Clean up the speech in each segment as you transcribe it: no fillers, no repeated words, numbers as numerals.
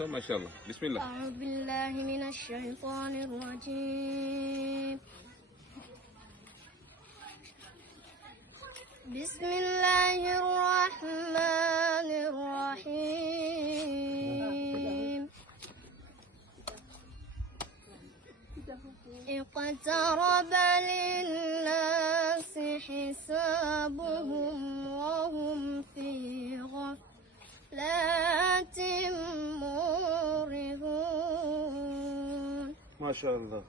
ما شاء الله. بسم الله. أعوذ بالله من الشيطان الرجيم. بسم الله الرحمن الرحيم. اقترب للناس حسابهم وهم في غفلة معرضون. ما شاء الله.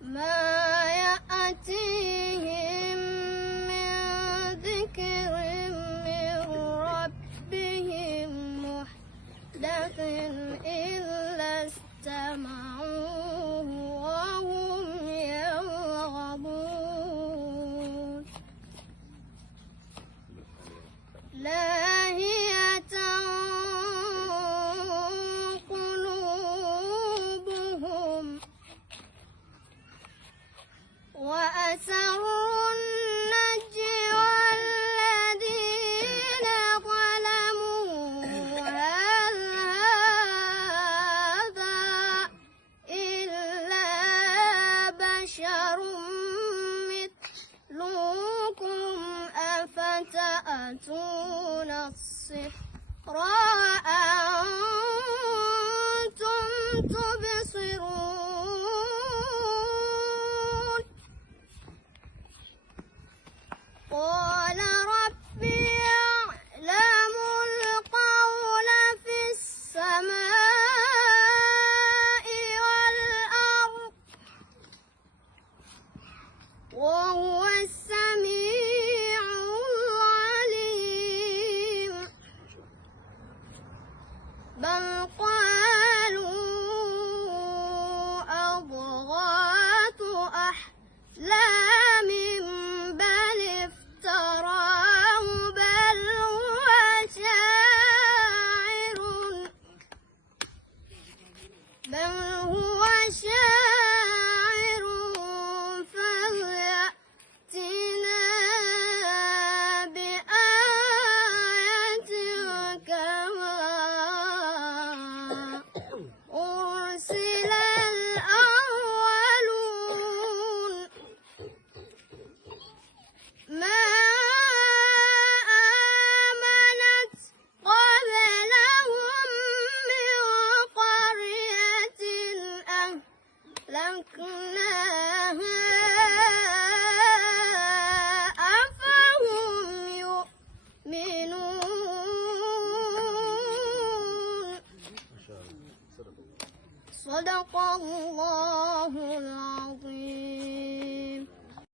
ما يأتيهم من ذكر من ربهم محدث إلا استمعوه وهم يرغبون. لاهية قلوبهم وأسروا النجوى الذين ظلموا هل هذا إلا بشر مثلكم أفتأتون السحر وأنتم تبصرون. قال ربي يعلم القول في السماء والأرض وهو السميع العليم. بل قالوا أضغاث أحلام بل افتراه بل هو شاعر فليأتنا بآية كما أرسل الأولون. ما آمنت قبلهم من قرية أهلكناها أفهم يؤمنون. صدق الله